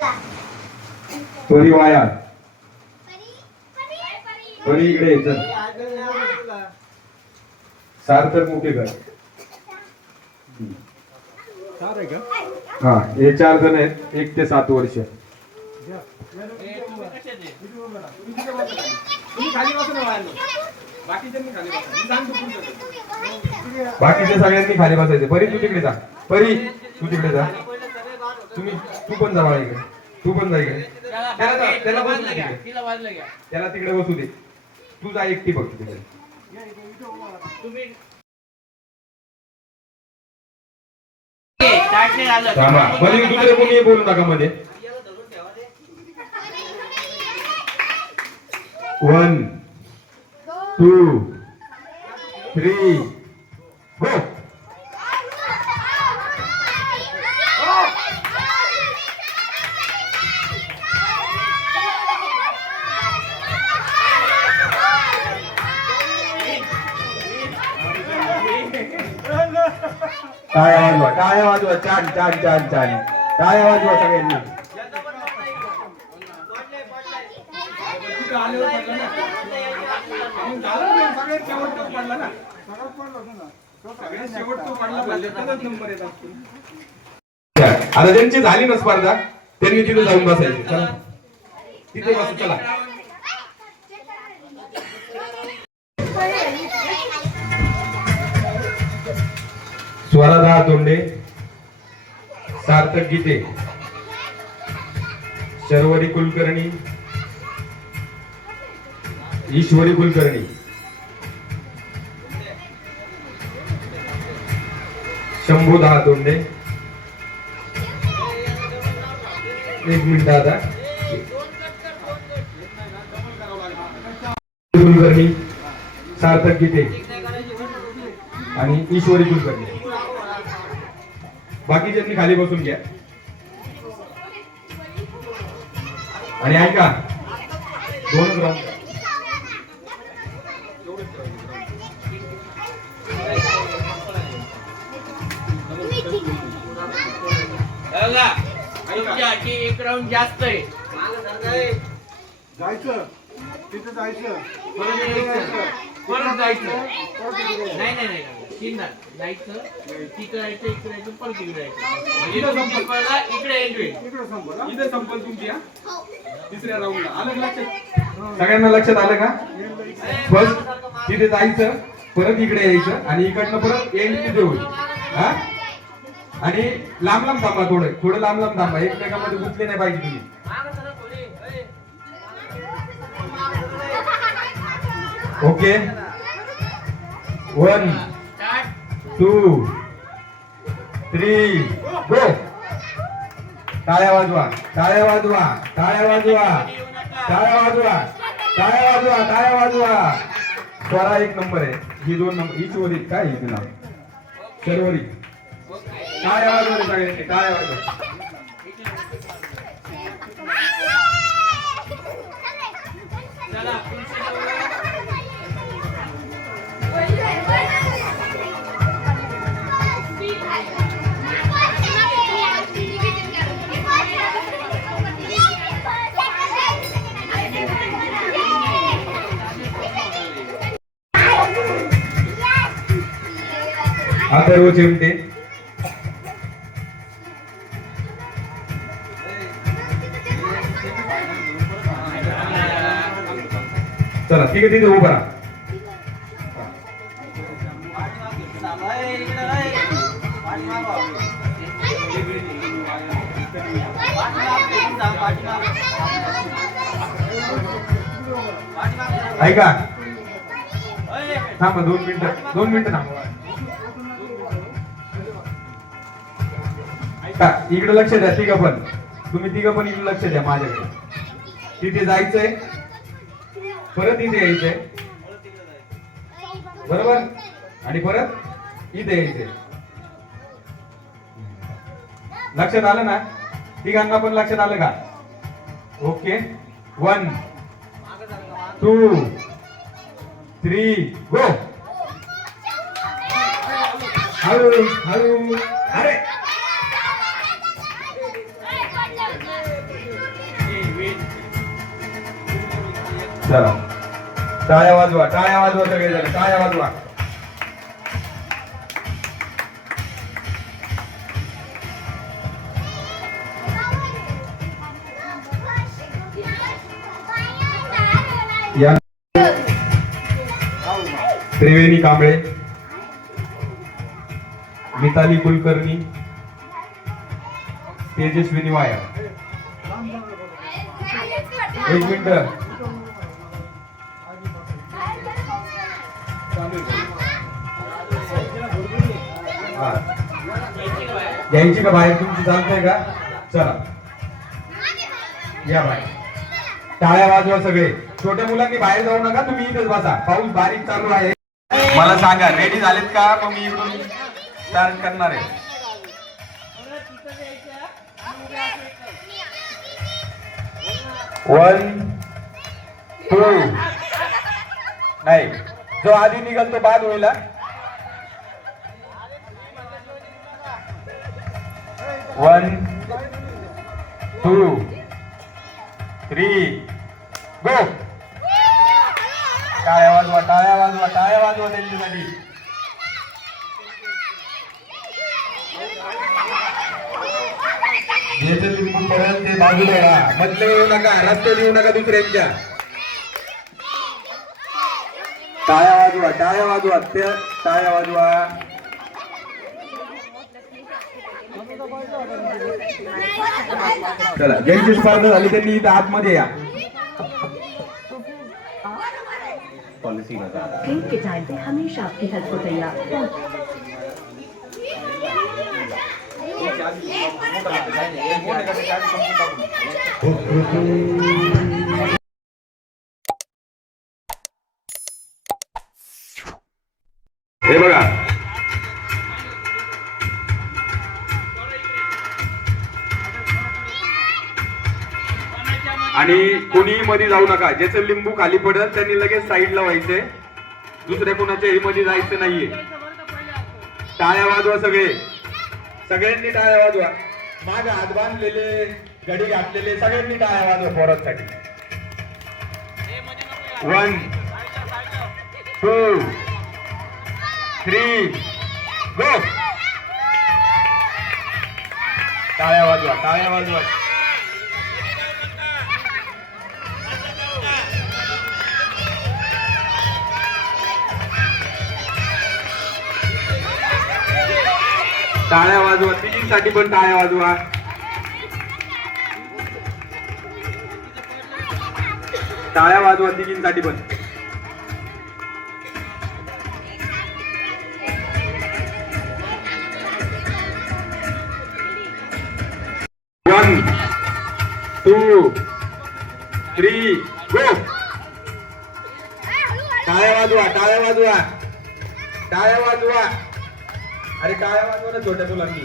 परी वाया. परी इकडे ये, चल. सार्थक मुकेकर. हा, हे 4 जण आहेत, 1 ते 7 वर्ष. बाकीचे सगळ्यांनी खाली बसायचे. परी तू तिकडे जा. परी तू तिकडे जा. तू पण जा इकडे. तू पण जा इकडे. त्याला बसू दे तिकडे. त्याला तिकडे बसू दे. तू जा एकटी फक्त तिकडे. परी दुसरे कोणी बोलू नका मध्ये. 1 2 3 गो. टाळ्या वाजवा. छान छान छान छान. टाळ्या वाजवा सगळ्यांनी. आता ज्यांची झाली ना स्पर्धा त्यांनी तिथे जाऊन बसायचे. चला तिथे बसू. चला स्वराधा तोंडे, सार्थक गीते, शर्वरी कुलकर्णी, ईश्वरी कुलकर्णी, शंभूदा तोंडे. 1 मिनिट. आता कुलकर्णी, सार्थक गीते आणि ईश्वरी कुलकर्णी. बाकीच्यांनी खाली बसून घ्या. आणि ऐका, 2 राऊंड. एक राऊंड जास्त आहे. जायचं तिथे जायचं परत जायचं. नाही नाही नाही जायचं तिथं जायचं इकडे जायचं परत इकडे जायचं. इथे संपल तुमची. तिसऱ्या राऊंडला आलं लक्षात? सगळ्यांना लक्षात आलं का? फर्स्ट तिथे जायचं, परत इकडे यायचं आणि इकडनं परत एंड तिथे होईल. हा, आणि लांब लांब थांबा. थोडं लांब लांब थांबा. एकमेकांमध्ये गुंतले नाही पाहिजे तुम्ही. ओके. 1 2 3 गो. टाळ्या वाजवा. टाळ्या वाजवा. टाळ्या वाजवा. टाळ्या वाजवा. टाळ्या वाजवा. टाळ्या वाजवा. स्वरा 1 नंबर आहे. ही 2 नंबर. ईश्वरी काय हिचे नाव? शर्वरी. टाळ्या वाजवा सगळ्यांनी. टाळ्या वाजवा. अथर्व चिमटे. चला ठीक आहे. तिथे उभा राहा. ऐका, थांबा 2 मिनिटं थांबा. इकडे लक्ष द्या. तिघं पण तुम्ही तिघं पण इकडे लक्ष द्या माझ्याकडे. तिथे जायचंय, परत इथे यायचंय, बरोबर, आणि परत इथे यायचंय. लक्षात आलं ना? तिघांना पण लक्षात आलं का? ओके. 1 2 3 गो. हळू हळू. अरे चला टाळ्या वाजवा सगळे जण टाळ्या वाजवा. या त्रिवेणी कांबळे, मिताली कुलकर्णी, तेजस्विनी वाया. एक मिनिट यायची का बाहेर तुमची चालतंय का? चला या बाहेर. टाळ्या वाजवा सगळे. छोट्या मुलांनी बाहेर जाऊ नका, तुम्ही इथेच बसा. पाऊस बारीक चालू आहे. मला सांगा रेडी झालेत का? मग मी इकडून स्टार्ट करणार आहे. 1 2 नाही, जो आधी निघल तो बाद होईल. 1 2 3 गो. टाळ्या वाजवा त्यांच्यासाठी. याचं लिंबू परत ते बाजूला राहा, मधले येऊ नका, रस्त्यात येऊ नका दुसऱ्यांच्या. टाळ्या वाजवा टाळ्या वाजवा. चला ज्यांची स्पर्धा झाली त्यांनी इथं आतमध्ये या. खेल के टाइम पे हमेशा आपकी हेल्प को तैयार. हे बघा आणि कोणीही मध्ये जाऊ नका. ज्याचं लिंबू खाली पडत त्यांनी लगेच साईडला व्हायचंय. दुसऱ्या कोणाच्याही मध्ये जायचं नाहीये. टाळ्या वाजवा सगळ्यांनी टाळ्या वाजवा. माग हात बांधलेले, घडी घातलेले सगळ्यांनी टाळ्या वाजवा पोरांसाठी. 1 2 3 गो. टाळ्या वाजवा. टाळ्या वाजवा तिघींसाठी पण टाळ्या वाजवा. तिघींसाठी पण. वन 2 3 गो. टाळ्या वाजवा. अरे टाळ्या वाजवा ना छोट्या मुलांनी.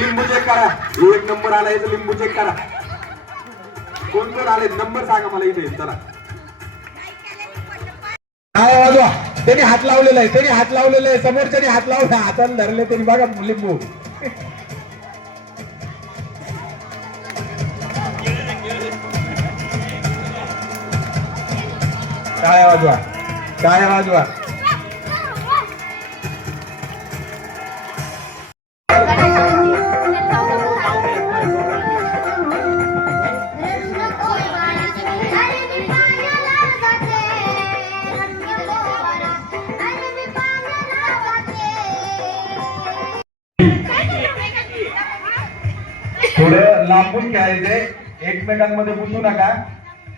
लिंबू चेक करा. 1 नंबर आला. याचा लिंबू चेक करा. कोण आले नंबर सांगा मला इथे. चला टाळ्या वाजवा. त्यांनी हात लावलेला आहे. समोरच्याने हात लावला, हाताने धरले त्यांनी. बघा लिंबू. टाळ्या वाजवा. थोडं लांबून खेळायचंय, एकमेकांमध्ये घुसू नका.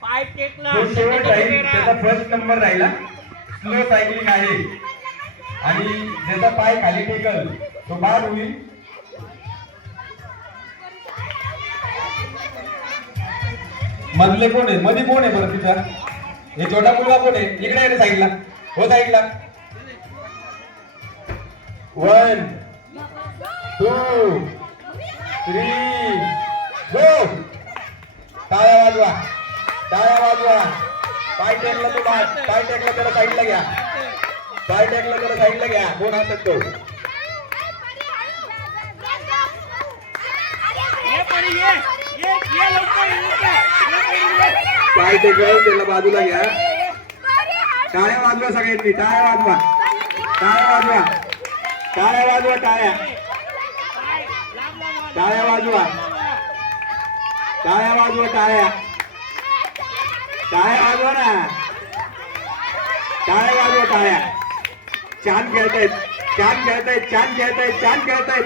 पाय टेकला. जो शेवट राहील त्याचा फर्स्ट नंबर राहिला. स्लो सायकलिंग आहे आणि ज्याचा पाय खाली टेकल तो बाद होईल. मधले कोण आहे? मध्ये कोण आहे बरं तिचा? हे छोटा मुलगा कोण आहे? इकडे आहे साईडला. हो साईडला. 1 2 3 गो. टाळ्या वाजवा. पाय टेकला तो बाद. पाय टेकला त्याला साईडला घ्या. कोण असत तो? अरे ये लवकर ये. पाय टेकल त्याला बाजूला घ्या. टाळ्या वाजवा सगळ्यांनी, टाळ्या वाजवा, टाळ्या वाजवा, टाळ्या वाजवा, टाळ्या टाळ्या वाजवा, टाळ्या वाजवा, टाळ्या टाळ्या वाजवा ना, टाळ्या वाजवा, टाळ्या. छान खेळतायत, छान खेळतायत, छान खेळतायत, छान खेळतायत.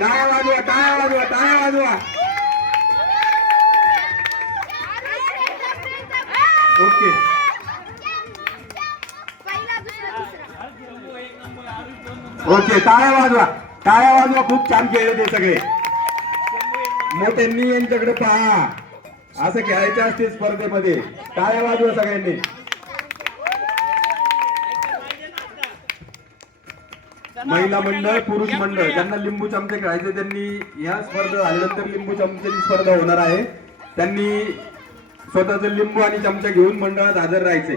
टाळ्या वाजवा, टाळ्या वाजवा, टाळ्या वाजवा. ओके. ओके, टाळ्या वाजवा, टाळ्या वाजवा. खूप छान खेळले ते सगळे. मोठ्यांनी यांच्याकडे पहा, असं खेळायचं असते स्पर्धेमध्ये. टाळ्या वाजवा सगळ्यांनी. महिला मंडळ, पुरुष मंडळ ज्यांना लिंबू चमचे खेळायचे त्यांनी या स्पर्धा झाल्यानंतर लिंबू चमच्याची स्पर्धा होणार आहे. त्यांनी स्वतःच लिंबू आणि चमचा घेऊन मंडळात हजर राहायचे.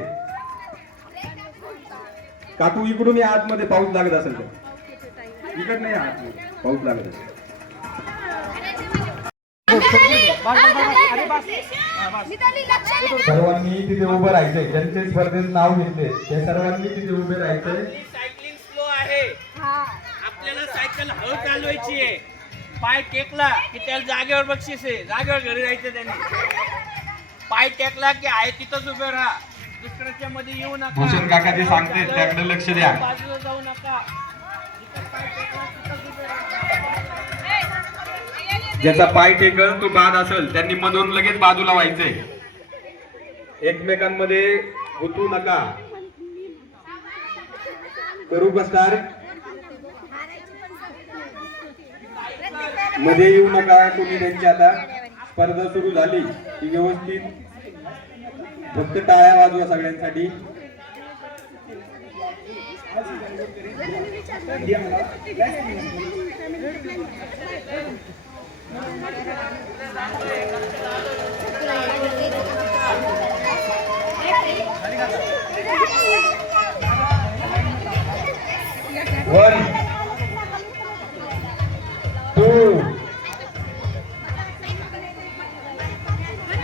काकू इकडून या आतमध्ये, पाऊस लागत असेल तर इकड नाही, आतमध्ये पाऊस लागत असेल. सर्वांनी तिथे उभं राहायचंय. ज्यांचे स्पर्धेत नाव घेतले त्या सर्वांनी तिथे उभे राहायचंय. सायकलिंग स्लो आहे, आपल्याला सायकल हळू चालवायची आहे. पाय टेकला की त्याला जागेवर बक्षीस आहे, जागेवर घरी जायचं त्यांनी. पाय टेकला की आहे तिथंच उभे राहा, दुसऱ्याच्या मध्ये येऊ नका. भूषण काका ते सांगते त्याकडे लक्ष द्या. बाजूला जाऊ नका. ज्याचा पाय टेकल तो बाद असेल त्यांनी मधून लगेच बाजूला व्हायचंय. एकमेकांमध्ये गुंतू नका. करू का स्टार्ट? मध्ये येऊ नका तुम्ही त्यांची. आता स्पर्धा सुरू झाली की व्यवस्थित फक्त टाळ्या वाजवा सगळ्यांसाठी. One, two,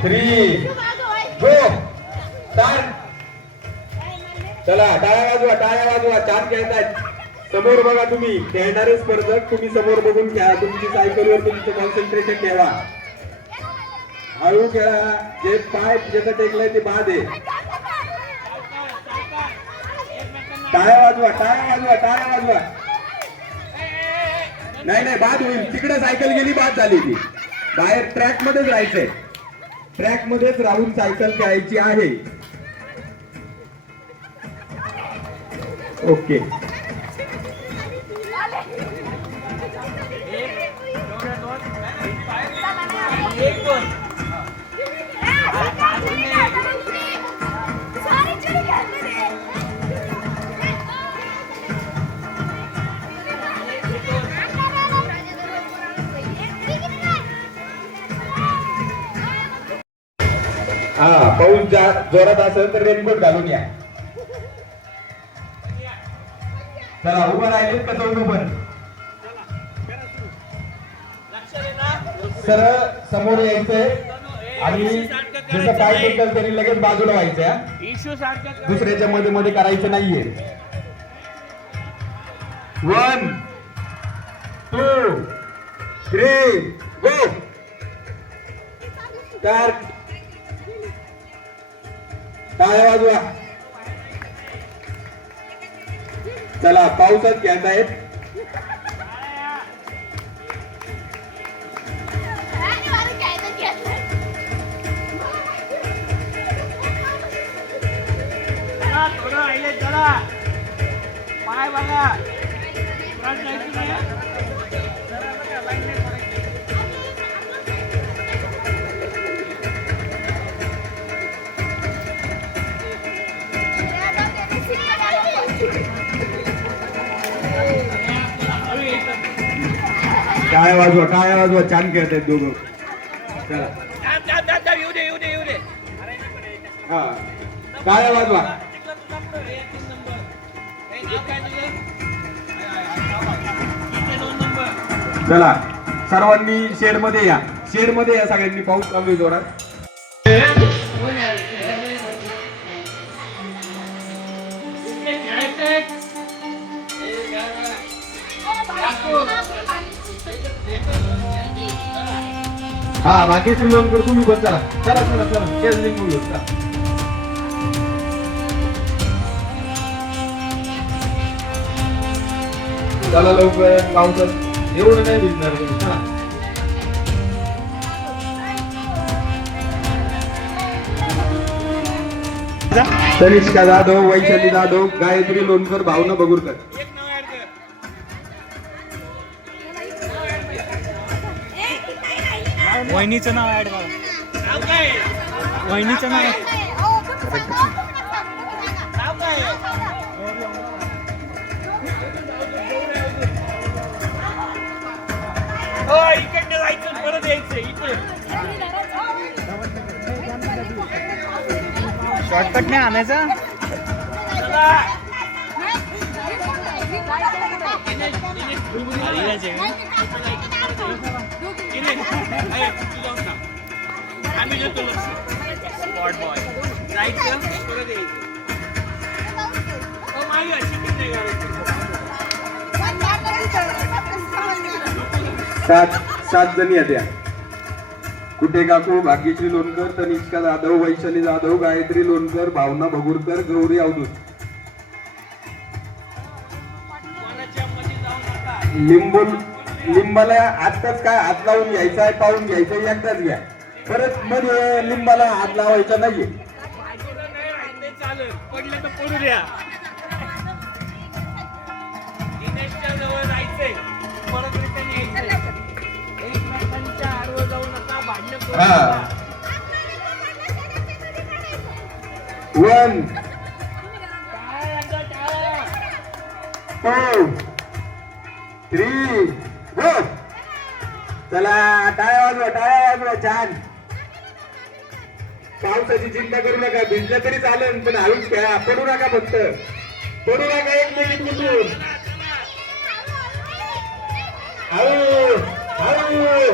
three, go, start. चला टाळ्या वाजवा, टाळ्या वाजवा. छान खेळतायत. समोर बघा तुम्ही, खेळणारे स्पर्धक तुम्ही समोर बघून खेळा. तुमची सायकलवर तुमचं कॉन्सन्ट्रेशन ठेवा. हळू खेळा. जे पाय ज्याचा टेकलाय ते बाद आहे. टाळ्या वाजवा, टाळ्या वाजवा, टाळ्या वाजवा. नाही नाही, बाद होईल. तिकडे सायकल गेली, बाद झाली ती. बाहेर ट्रॅक मध्येच राहायचंय. ट्रॅक मध्येच राहून सायकल खेळायची आहे. ओके. हा, पाऊस जोरात असेल तर रेनकोट घालून या. चला उभं राहिले कसं उभं पण सरळ समोर यायचंय आणि जसं काय टेकल तरी लगेच बाजूला व्हायचंय. इश्यू सारखं दुसऱ्याच्या मध्ये मध्ये करायचं नाहीये. 1, 2, 3, गो, स्टार्ट. टाळ्या वाजवा. चला पावसात खेळतायत. थोडं राहिले, चला पाय बघा. टाळ्या वाजवा, टाळ्या वाजवा. छान खेळतायत दोघं. चला येऊ दे, येऊ दे, येऊ दे. हा, टाळ्या वाजवा. चला सर्वांनी शेड मध्ये या. शेड मध्ये या सगळ्यांनी पाऊस चालू आहे जोरात. हा बाकी श्रीलंकर तुम्ही पण चला चला चला चला तेच लिंबू घेऊ चला. चला लवकर पावसात एवढं नाही भिजणार तुम्ही चला. तनिष्का जाधव, वैशाली जाधव, गायत्री लोणकर, भावना बगुरकर. एक नाव ऍड कर. वहिनीचं नाव ऍड करा. नाव काय आहे? वहिनीचं नाव नाव काय आहे? हो इकडनं जायचं परत यायचं इकडे. शॉर्टकट नाही आणायचा. चला. आम्ही देतो लक्ष. स्पॉट बॉय जायचं परत यायचं. मागे शिकत नाही करायचं. सात जणी आहेत या. कुठे काकू, भाग्यश्री लोणकर, तनिष्का जाधव, वैशाली जाधव, गायत्री लोणकर, भावना बगुरकर, गौरी अवधूत. कोणाच्या मध्ये जाऊ नका. लिंबाला आत्ताच काय हात लावून घ्यायचा आहे, पाहून घ्यायचं आहे, एकदाच घ्या. परत मध्ये लिंबाला हात लावायचा नाहीये. बाजूला नाही राहिले चालेल, पडलं तर पडू द्या. दिनेशच्या जवळ जायचंय, परत रिटर्न यायचंय. एकमेकांच्या आडवं जाऊ नका, भांडण करू हा. नका. 1 टाळ्या, टाळ्या. 2 3 गो. चला टाळ्या वाजवा छान. पावसाची चिंता करू नका, भिजलं तरी चालेल पण हळूच खेळा, पडू नका, फक्त पडू नका. एक मिनिट कुठून हळू हळू.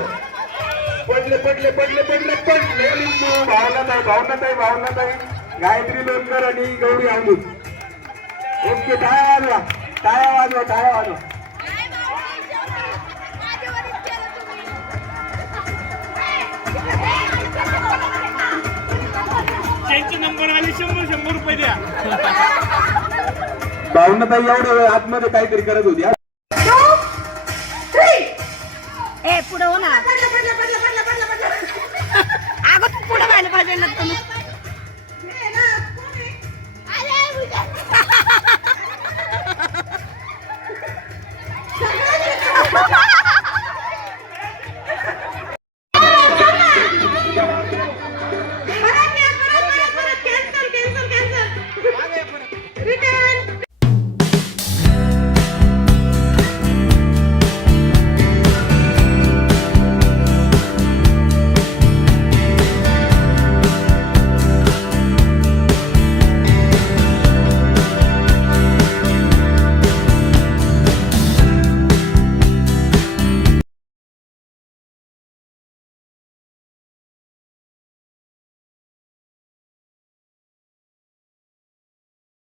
पडले पडले पडले पडले पडले लिंबू. भावनाताई, गायत्री लोणकर आणि गौरी अमृत. ओके टाळ्या वाजवा. त्यांचे नंबर आले 100 रुपये द्या. भावनाताई एवढं आतमध्ये काहीतरी करत होती. ए पुढे हो ना अगं तू पुढे व्हायला पाहिजे ना तुम्ही